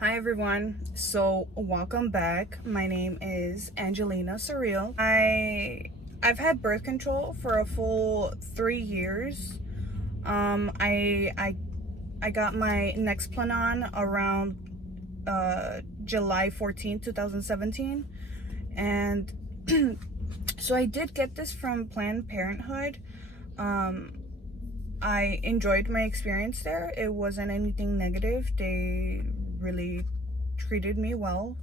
Hi everyone. So welcome back. My name is Angelina Surreal. I've had birth control for a full 3 years. I got my Nexplanon around July 14th, 2017, and so I did get this from Planned Parenthood. Um, I enjoyed my experience there. It wasn't anything negative. They really treated me well.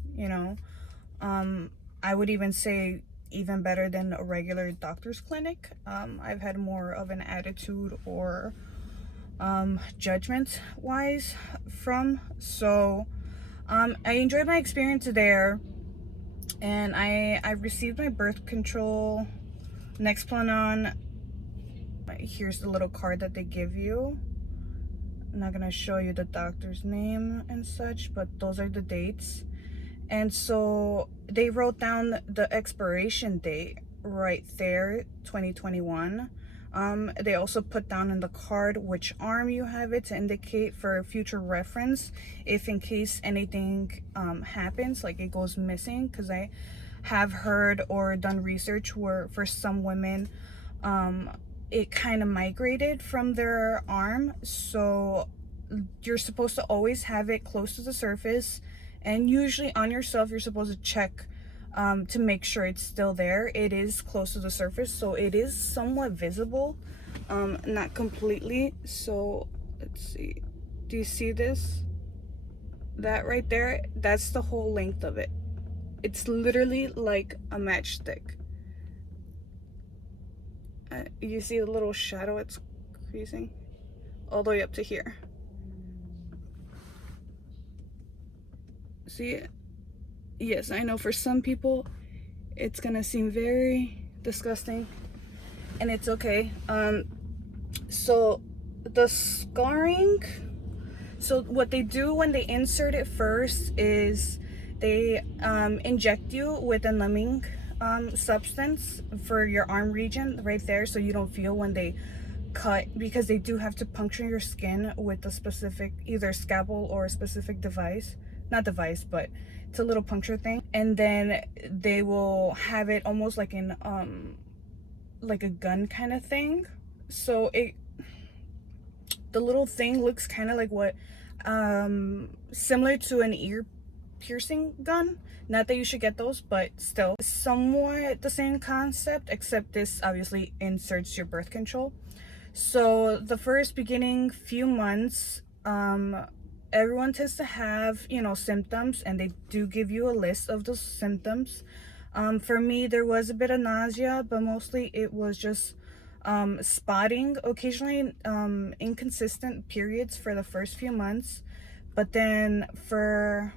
I would even say even better than a regular doctor's clinic. I've had more of an attitude or judgment wise from. So I enjoyed my experience there, and I received my birth control Nexplanon. Here's the little card that they give you. I'm not gonna show you the doctor's name and such, but those are the dates. And so they wrote down the expiration date right there, 2021. They also put down in the card which arm you have it to indicate for future reference if in case anything happens, like it goes missing, because I have heard or done research where for some women it kind of migrated from their arm. So you're supposed to always have it close to the surface, and usually on yourself you're supposed to check to make sure it's still there. It is close to the surface, so it is somewhat visible, not completely. So let's see, do you see this? That right there, that's the whole length of it. It's literally like a matchstick. You see the little shadow it's creasing all the way up to here. See it? Yes, I know for some people it's gonna seem very disgusting, and it's okay. So the scarring, so what they do when they insert it first is they inject you with a numbing substance for your arm region right there, so you don't feel when they cut, because they do have to puncture your skin with a specific either scalpel or a specific device. Not device, but it's a little puncture thing, and then they will have it almost like in like a gun kind of thing. So the little thing looks kind of like what similar to an ear piercing gun. Not that you should get those, but still somewhat the same concept, except this obviously inserts your birth control. So the first beginning few months, everyone tends to have, symptoms, and they do give you a list of those symptoms. For me, there was a bit of nausea, but mostly it was just spotting, occasionally inconsistent periods for the first few months. But then for,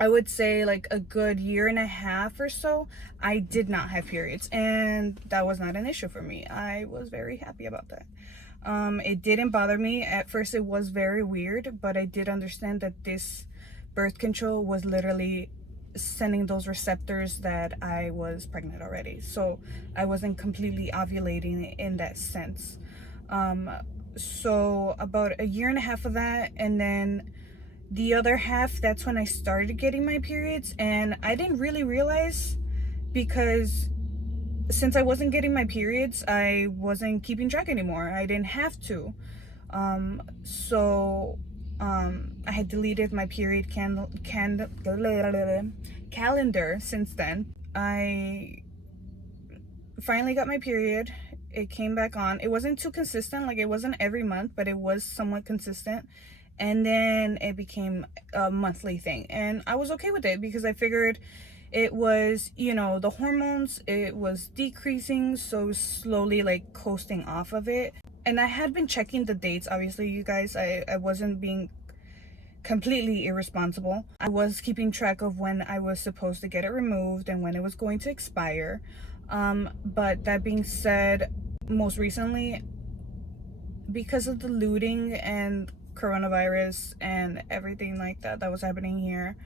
I would say, like a good year and a half or so, I did not have periods, and that was not an issue for me. I was very happy about that. It didn't bother me. At first it was very weird, but I did understand that this birth control was literally sending those receptors that I was pregnant already. So I wasn't completely ovulating in that sense. So about a year and a half of that, and then the other half, that's when I started getting my periods. And I didn't really realize, because since I wasn't getting my periods, I wasn't keeping track anymore. I didn't have to. So I had deleted my period calendar since then. I finally got my period. It came back on. It wasn't too consistent, like it wasn't every month, but it was somewhat consistent. And then it became a monthly thing, and I was okay with it because I figured it was, the hormones, it was decreasing, so it was slowly like coasting off of it. And I had been checking the dates, obviously, you guys. I wasn't being completely irresponsible. I was keeping track of when I was supposed to get it removed and when it was going to expire. But that being said, most recently, because of the looting and coronavirus and everything like that was happening here,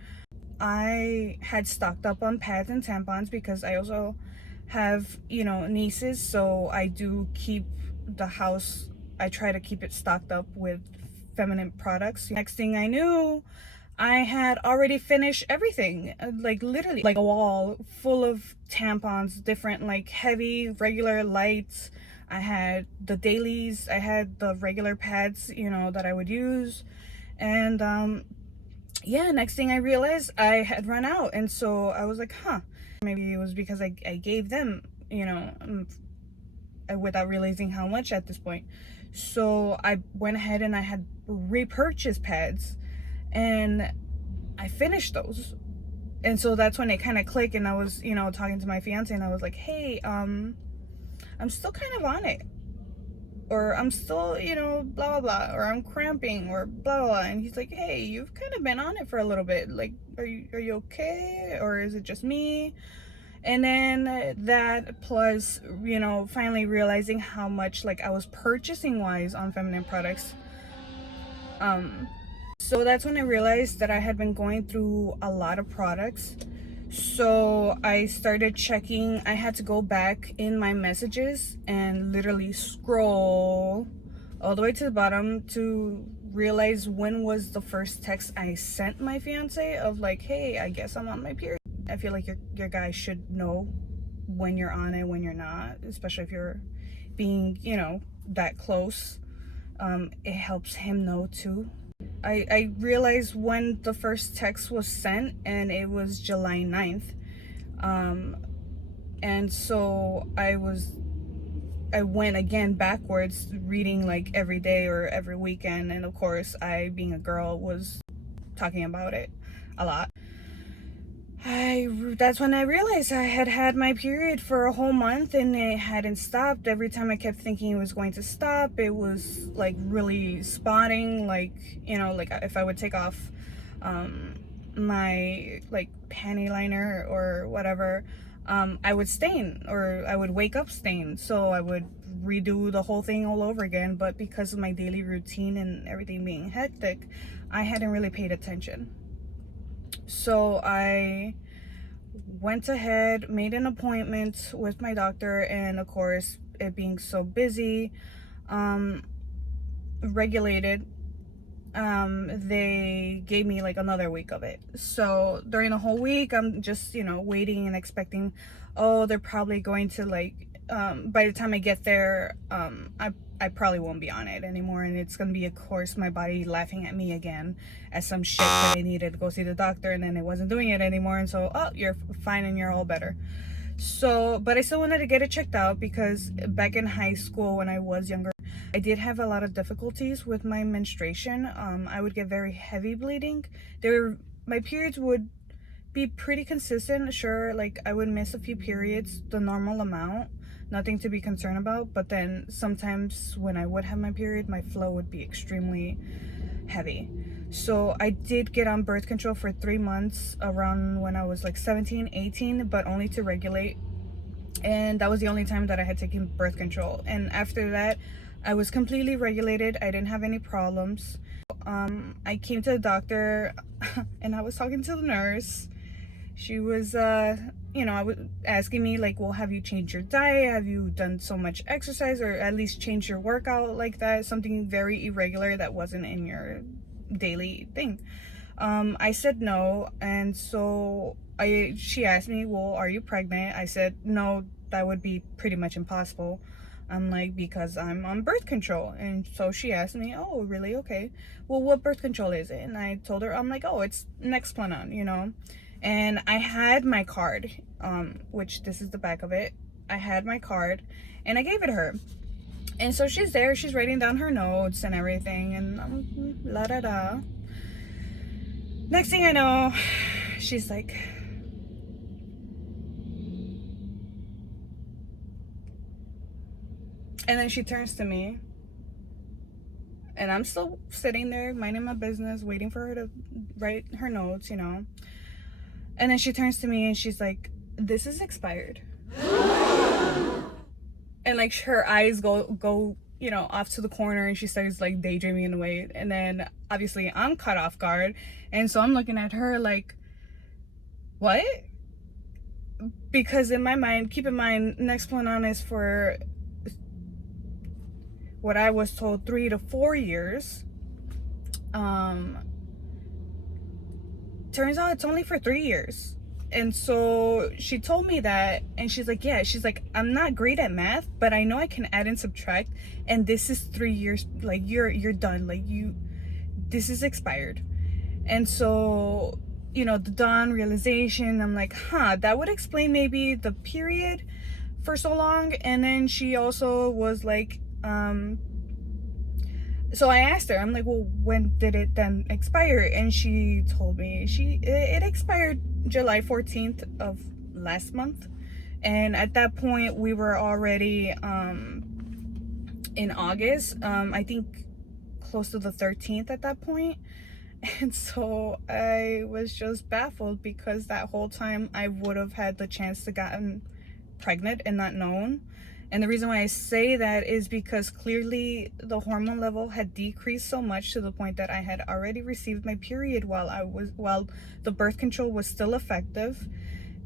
I had stocked up on pads and tampons, because I also have, nieces, so I do keep the house, I try to keep it stocked up with feminine products. Next thing I knew, I had already finished everything, like literally like a wall full of tampons, different like heavy, regular, lights. I had the dailies, I had the regular pads, you know, that I would use. And yeah, next thing I realized I had run out. And so I was like, huh, maybe it was because I gave them, you know, without realizing how much at this point. So I went ahead and I had repurchased pads, and I finished those. And so that's when it kind of clicked, and I was, you know, talking to my fiance, and I was like, hey, I'm still kind of on it, or I'm still, you know, blah blah blah, or I'm cramping, or blah blah blah. And he's like, hey, you've kind of been on it for a little bit, like, are you okay, or is it just me? And then that plus, you know, finally realizing how much like I was purchasing wise on feminine products. So that's when I realized that I had been going through a lot of products. So I started checking. I had to go back in my messages and literally scroll all the way to the bottom to realize when was the first text I sent my fiance of like, hey, I guess I'm on my period. I feel like your guy should know when you're on it, when you're not, especially if you're being, you know, that close. It helps him know too. I realized when the first text was sent, and it was July 9th. And so I went again backwards, reading like every day or every weekend. And of course, I, being a girl, was talking about it a lot. That's when I realized I had had my period for a whole month and it hadn't stopped. Every time I kept thinking it was going to stop, it was like really spotting, like, you know, like if I would take off my like panty liner or whatever, I would stain, or I would wake up stained. So I would redo the whole thing all over again. But because of my daily routine and everything being hectic, I hadn't really paid attention. So I went ahead, made an appointment with my doctor, and of course, it being so busy, regulated, they gave me like another week of it. So during the whole week, I'm just, you know, waiting and expecting, oh, they're probably going to like, by the time I get there, I probably won't be on it anymore, and it's gonna be, of course, my body laughing at me again as some shit that I needed to go see the doctor, and then it wasn't doing it anymore, and so, oh, you're fine and you're all better. So, but I still wanted to get it checked out because back in high school when I was younger, I did have a lot of difficulties with my menstruation. I would get very heavy bleeding. My periods would be pretty consistent. Sure, like I would miss a few periods, the normal amount, nothing to be concerned about. But then sometimes when I would have my period, my flow would be extremely heavy. So I did get on birth control for 3 months around when I was like 17, 18, but only to regulate. And that was the only time that I had taken birth control. And after that, I was completely regulated. I didn't have any problems. I came to the doctor and I was talking to the nurse. She was, you know, I was asking me like, well, have you changed your diet? Have you done so much exercise, or at least changed your workout like that? Something very irregular that wasn't in your daily thing. I said no. And so she asked me, well, are you pregnant? I said, no, that would be pretty much impossible. I'm like, because I'm on birth control. And so she asked me, oh, really? Okay. Well, what birth control is it? And I told her, I'm like, oh, it's Nexplanon, you know. And I had my card, which this is the back of it. I had my card and I gave it to her. And so she's there, she's writing down her notes and everything, and la da da. Next thing I know, she's like, and then she turns to me, and I'm still sitting there minding my business, waiting for her to write her notes, you know. And then she turns to me and she's like, this is expired. And like her eyes go, you know, off to the corner, and she starts like daydreaming in a way. And then obviously I'm caught off guard, and so I'm looking at her like, what? Because in my mind, keep in mind, Nexplanon is for what I was told 3 to 4 years. turns out it's only for 3 years. And so she told me that, and she's like, yeah, she's like, I'm not great at math, but I know I can add and subtract, and this is 3 years, like you're done, like this is expired. And so, you know, the dawn realization, I'm like, that would explain maybe the period for so long. And then she also was like, so I asked her, I'm like, well, when did it then expire? And she told me it expired July 14th of last month. And at that point we were already in August, I think close to the 13th at that point. And so I was just baffled, because that whole time I would have had the chance to gotten pregnant and not known. And the reason why I say that is because clearly the hormone level had decreased so much to the point that I had already received my period while the birth control was still effective.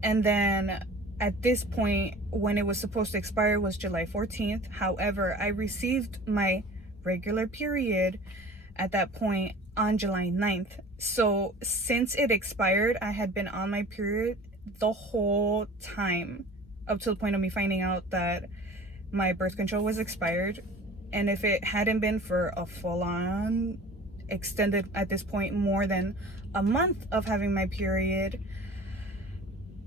And then at this point, when it was supposed to expire was July 14th. However, I received my regular period at that point on July 9th. So since it expired, I had been on my period the whole time, up to the point of me finding out that my birth control was expired. And if it hadn't been for a full-on extended, at this point, more than a month of having my period,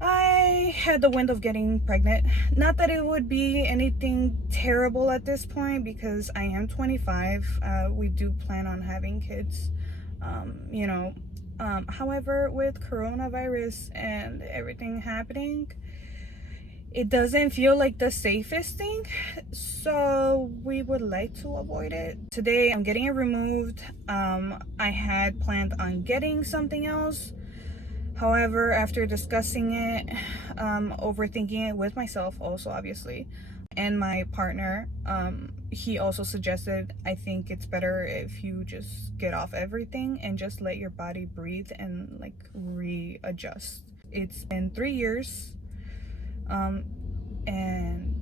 I had the wind of getting pregnant. Not that it would be anything terrible at this point, because I am 25. We do plan on having kids, you know. However, with coronavirus and everything happening, it doesn't feel like the safest thing, so we would like to avoid it. Today I'm getting it removed. I had planned on getting something else. However, after discussing it, overthinking it with myself also, obviously, and my partner, he also suggested, I think it's better if you just get off everything and just let your body breathe and like readjust. It's been 3 years. And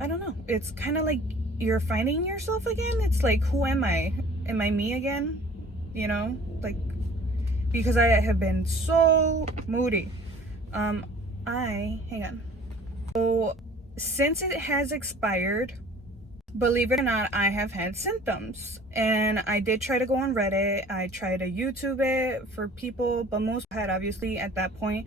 I don't know, it's kind of like you're finding yourself again. It's like, who am I? Am I me again? You know, like, because I have been so moody. Hang on. So since it has expired, believe it or not, I have had symptoms, and I did try to go on Reddit. I tried to YouTube it for people, but most had obviously at that point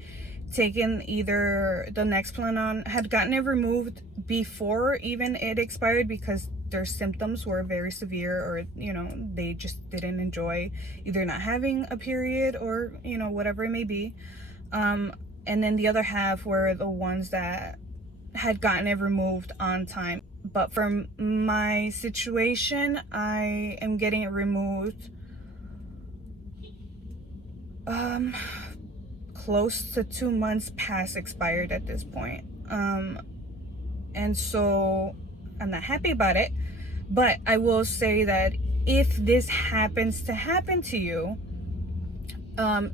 taken either the Nexplanon, had gotten it removed before even it expired, because their symptoms were very severe, or you know, they just didn't enjoy either not having a period, or you know, whatever it may be. And then the other half were the ones that had gotten it removed on time. But for my situation, I am getting it removed close to 2 months past expired at this point. And so I'm not happy about it, but I will say that if this happens to happen to you,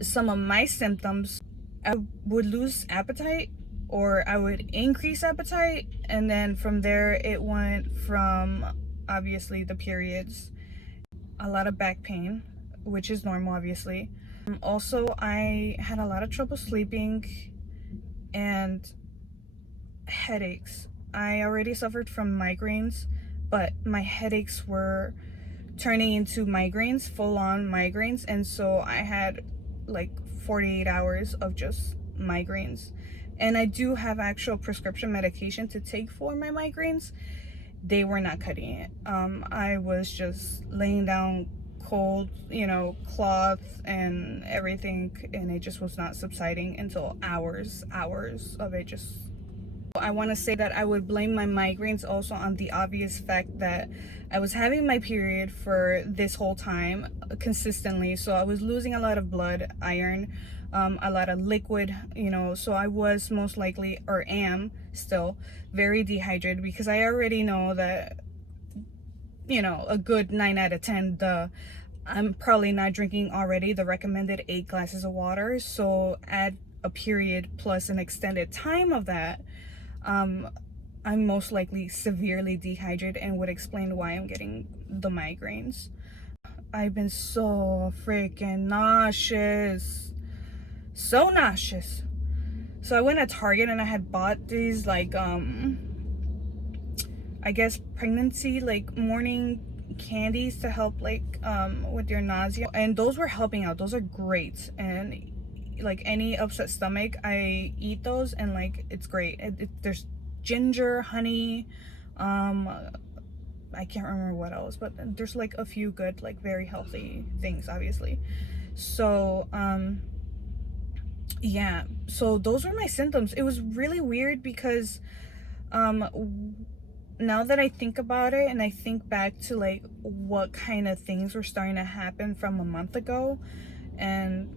some of my symptoms, I would lose appetite, or I would increase appetite, and then from there it went from obviously the periods, a lot of back pain, which is normal obviously. Also, I had a lot of trouble sleeping and headaches. I already suffered from migraines, but my headaches were turning into migraines, full-on migraines, and so I had like 48 hours of just migraines. And I do have actual prescription medication to take for my migraines. They were not cutting it. I was just laying down cold, you know, cloth and everything, and it just was not subsiding until hours of it. Just, I want to say that I would blame my migraines also on the obvious fact that I was having my period for this whole time consistently, so I was losing a lot of blood, iron, a lot of liquid, you know, so I was most likely, or am still, very dehydrated, because I already know that, you know, a good 9 out of 10, I'm probably not drinking already the recommended 8 glasses of water. So add a period plus an extended time of that, I'm most likely severely dehydrated, and would explain why I'm getting the migraines. I've been so freaking nauseous. So nauseous. So I went at Target and I had bought these like I guess pregnancy like morning candies to help like with your nausea, and those were helping out. Those are great, and like any upset stomach, I eat those and like it's great. There's ginger, honey, I can't remember what else, but there's like a few good like very healthy things obviously. So yeah, so those were my symptoms. It was really weird because now that I think about it and I think back to like what kind of things were starting to happen from a month ago, and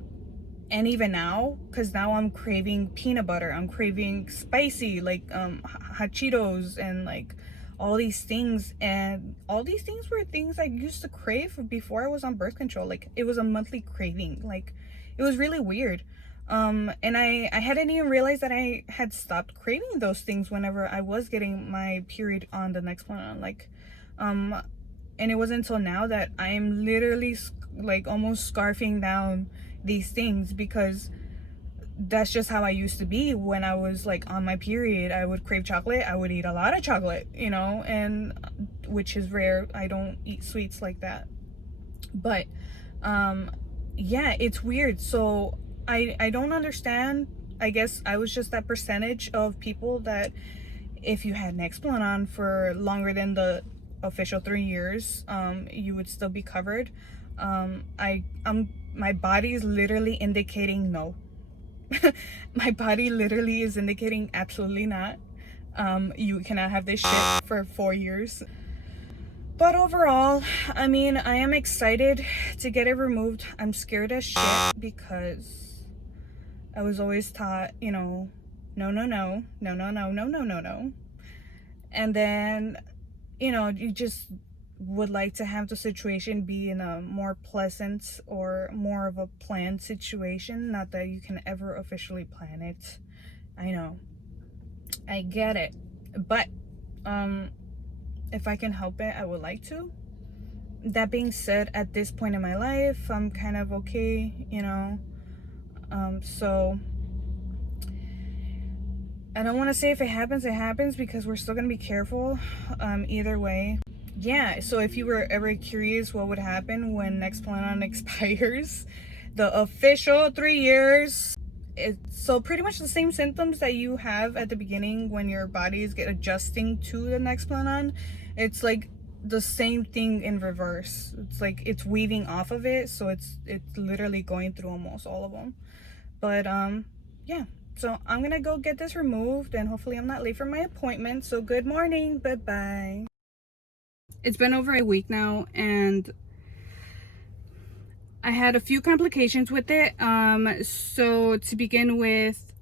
even now, because now I'm craving peanut butter, I'm craving spicy like hot Cheetos and like all these things, and all these things were things I used to crave before I was on birth control. Like it was a monthly craving. Like it was really weird. And I hadn't even realized that I had stopped craving those things whenever I was getting my period on the Nexplanon. Like and it wasn't until now that I am literally like almost scarfing down these things, because that's just how I used to be when I was like on my period. I would crave chocolate, I would eat a lot of chocolate, you know, and which is rare. I don't eat sweets like that. But yeah, it's weird. So I don't understand. I guess I was just that percentage of people that if you had Nexplanon for longer than the official 3 years, you would still be covered. My body is literally indicating no. My body literally is indicating absolutely not. You cannot have this shit for 4 years. But overall, I mean, I am excited to get it removed. I'm scared as shit because I was always taught, you know, no, no, no, no, no, no, no, no, no, no. And then, you know, you just would like to have the situation be in a more pleasant or more of a planned situation. Not that you can ever officially plan it. I know. I get it. But if I can help it, I would like to. That being said, at this point in my life, I'm kind of okay, you know. So I don't want to say if it happens, it happens, because we're still going to be careful either way. Yeah, so if you were ever curious what would happen when Nexplanon expires, the official 3 years, so pretty much the same symptoms that you have at the beginning when your body is adjusting to the Nexplanon, it's like the same thing in reverse. It's like it's weaving off of it, so it's literally going through almost all of them. But yeah, so I'm gonna go get this removed, and hopefully I'm not late for my appointment. So good morning, bye-bye. It's been over a week now, and I had a few complications with it. So to begin with,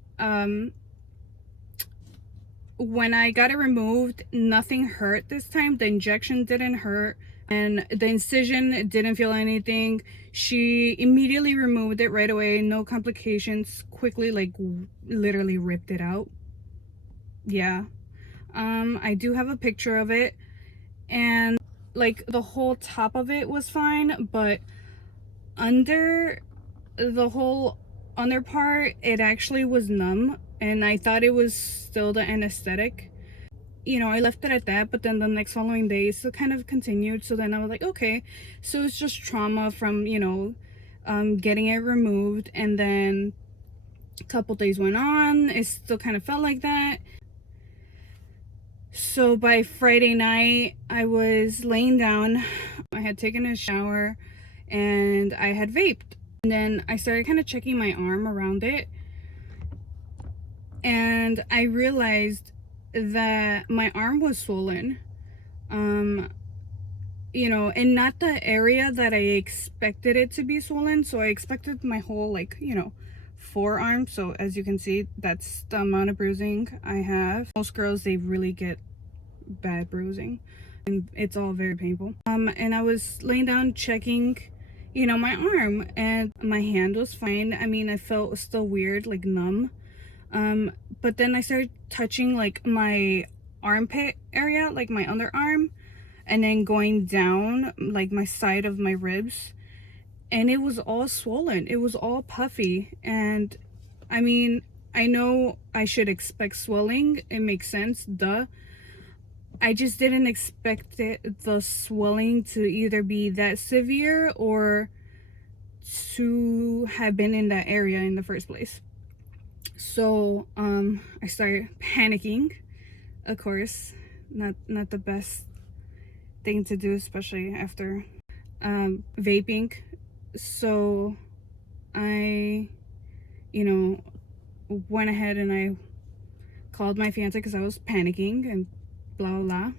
when I got it removed, nothing hurt this time. The injection didn't hurt, and the incision didn't feel anything. She immediately removed it right away, no complications, quickly, like literally ripped it out. Yeah. I do have a picture of it, and like the whole top of it was fine, but under the whole under part, it actually was numb, and I thought it was still the anesthetic. You know, I left it at that, but then the next following day it still kind of continued. So then I was like, okay, so it's just trauma from, you know, getting it removed. And then a couple days went on, it still kind of felt like that. So by Friday night, I was laying down, I had taken a shower, and I had vaped. And then I started kind of checking my arm around it, and I realized that my arm was swollen. You know, and not the area that I expected it to be swollen. So I expected my whole, like, you know, forearm. So as you can see, that's the amount of bruising I have. Most girls, they really get bad bruising, and it's all very painful. And I was laying down checking, you know, my arm, and my hand was fine. I mean, I felt still weird, like numb. But then I started touching like my armpit area, like my underarm, and then going down like my side of my ribs, and it was all swollen. It was all puffy, and I mean, I know I should expect swelling. It makes sense, duh. I just didn't expect the swelling to either be that severe or to have been in that area in the first place. So I started panicking, of course. Not the best thing to do, especially after vaping. So I, you know, went ahead and I called my fiance because I was panicking and blah blah blah.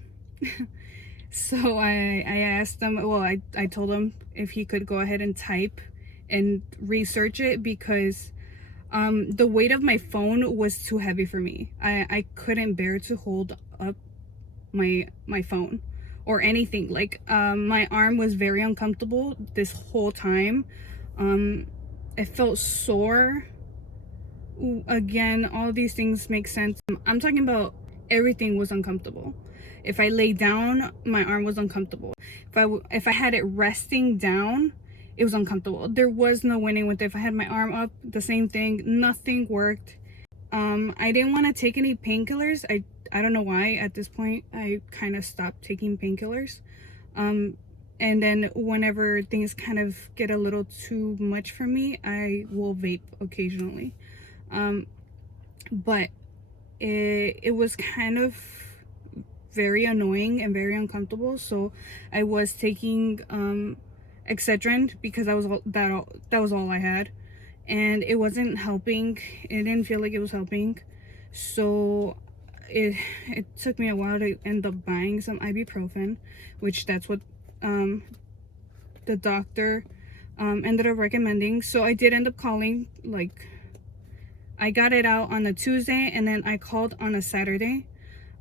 So I asked him, well, I told him if he could go ahead and type and research it, because the weight of my phone was too heavy for me. I couldn't bear to hold up my phone or anything. Like my arm was very uncomfortable this whole time. It felt sore. Again, all these things make sense. I'm talking about everything was uncomfortable. If I lay down, my arm was uncomfortable. If I had it resting down, it was uncomfortable. There was no winning with it. If I had my arm up, the same thing. Nothing worked. I didn't want to take any painkillers. I don't know why. At this point, I kind of stopped taking painkillers. And then whenever things kind of get a little too much for me, I will vape occasionally. But it was kind of very annoying and very uncomfortable. So I was taking Excedrin because that was all I had, and it wasn't helping. It didn't feel like it was helping. So it took me a while to end up buying some ibuprofen, which that's what the doctor ended up recommending. So I did end up calling. Like, I got it out on a Tuesday, and then I called on a Saturday.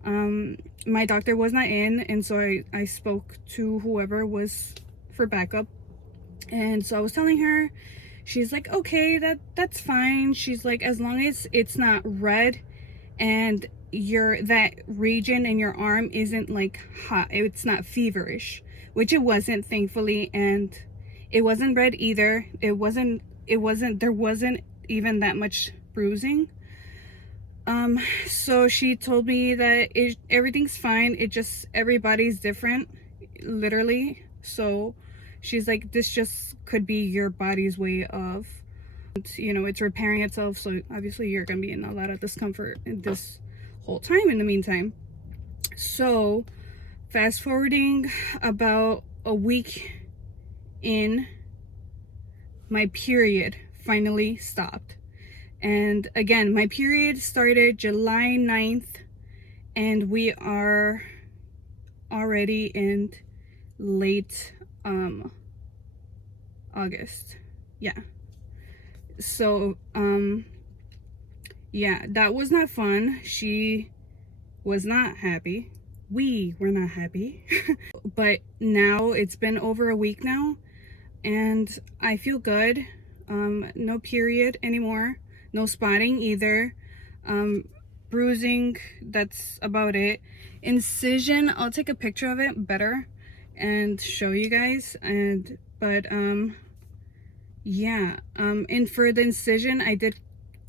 My doctor was not in, and so I spoke to whoever was for backup. And so I was telling her, she's like, okay, that's fine. She's like, as long as it's not red and that region in your arm isn't like hot, it's not feverish, which it wasn't, thankfully. And it wasn't red either. There wasn't even that much bruising. So she told me that everything's fine. It just, everybody's different, literally. So she's like, this just could be your body's way of, it's repairing itself. So obviously you're gonna be in a lot of discomfort in this whole time in the meantime. So fast forwarding about a week in, my period finally stopped. And again, my period started July 9th, and we are already in late August. Yeah. So yeah, that was not fun. She was not happy. We were not happy. But now it's been over a week now, and I feel good. No period anymore. No spotting either. Bruising, that's about it. Incision, I'll take a picture of it better and show you guys. But yeah, and for the incision, I did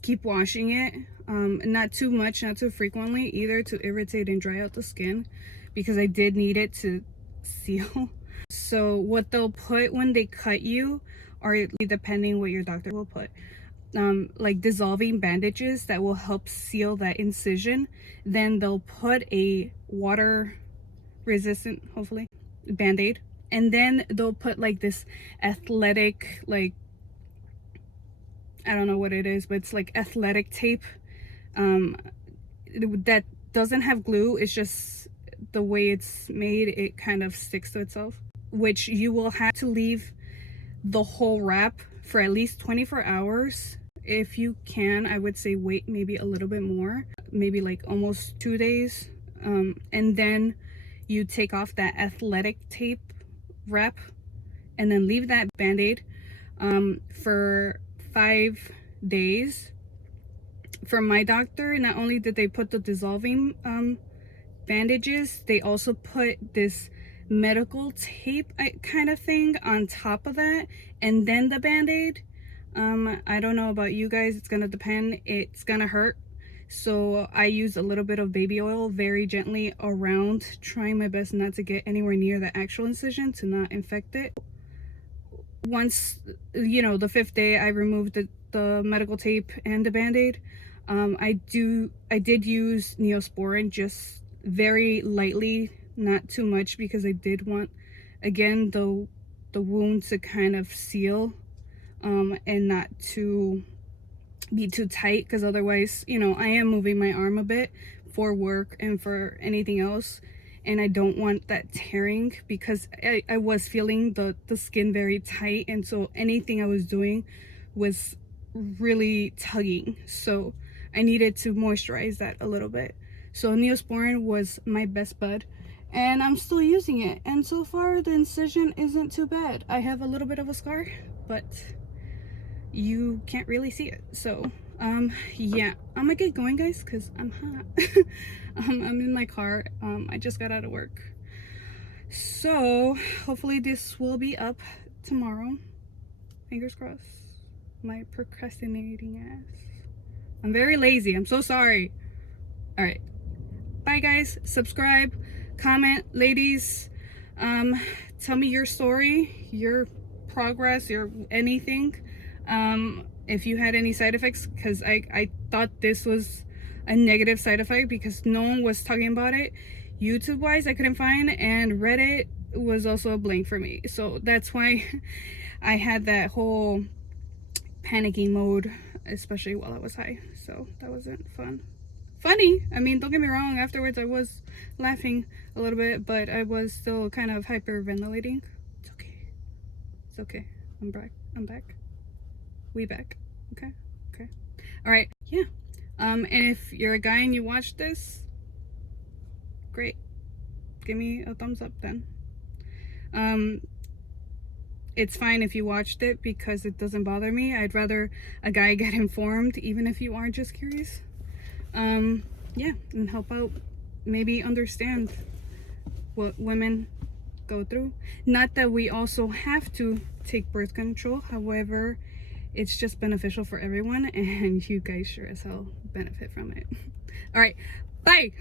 keep washing it. Not too much, not too frequently either, to irritate and dry out the skin, because I did need it to seal. So what they'll put when they cut you, or depending what your doctor will put, like dissolving bandages that will help seal that incision. Then they'll put a water resistant, hopefully, band-aid, and then they'll put like this athletic, like, I don't know what it is, but it's like athletic tape that doesn't have glue. It's just the way it's made, it kind of sticks to itself, which you will have to leave the whole wrap for at least 24 hours. If you can, I would say wait maybe a little bit more, maybe like almost 2 days, and then you take off that athletic tape wrap and then leave that band-aid for 5 days. For my doctor, not only did they put the dissolving bandages, they also put this medical tape kind of thing on top of that, and then the band-aid. I don't know about you guys, it's gonna depend. It's gonna hurt, so I use a little bit of baby oil very gently around, trying my best not to get anywhere near the actual incision to not infect it. Once, you know, the 5th day, I removed the medical tape and the band-aid. I did use Neosporin, just very lightly, not too much, because I did want, again, the wound to kind of seal, and not to be too tight, because otherwise, you know, I am moving my arm a bit for work and for anything else, and I don't want that tearing, because I was feeling the skin very tight, and so anything I was doing was really tugging, so I needed to moisturize that a little bit. So Neosporin was my best bud, and I'm still using it, and so far the incision isn't too bad. I have a little bit of a scar, but you can't really see it. So yeah, I'm gonna get going, guys, because I'm hot. I'm in my car. I just got out of work, so hopefully this will be up tomorrow. Fingers crossed. My procrastinating ass. I'm very lazy, I'm so sorry. All right, bye guys. Subscribe, comment, ladies. Tell me your story, your progress, your anything. If you had any side effects, because I thought this was a negative side effect because no one was talking about it. YouTube wise, I couldn't find, and Reddit was also a blank for me, so that's why I had that whole panicking mode, especially while I was high. So that wasn't funny. I mean, don't get me wrong, afterwards I was laughing a little bit, but I was still kind of hyperventilating. It's okay, it's okay. I'm back. We back. Okay. All right. Yeah. And if you're a guy and you watch this, great, give me a thumbs up then. It's fine if you watched it, because it doesn't bother me. I'd rather a guy get informed, even if you are just curious. Yeah, and help out, maybe understand what women go through. Not that we also have to take birth control, however, it's just beneficial for everyone, and you guys sure as hell benefit from it. All right, bye.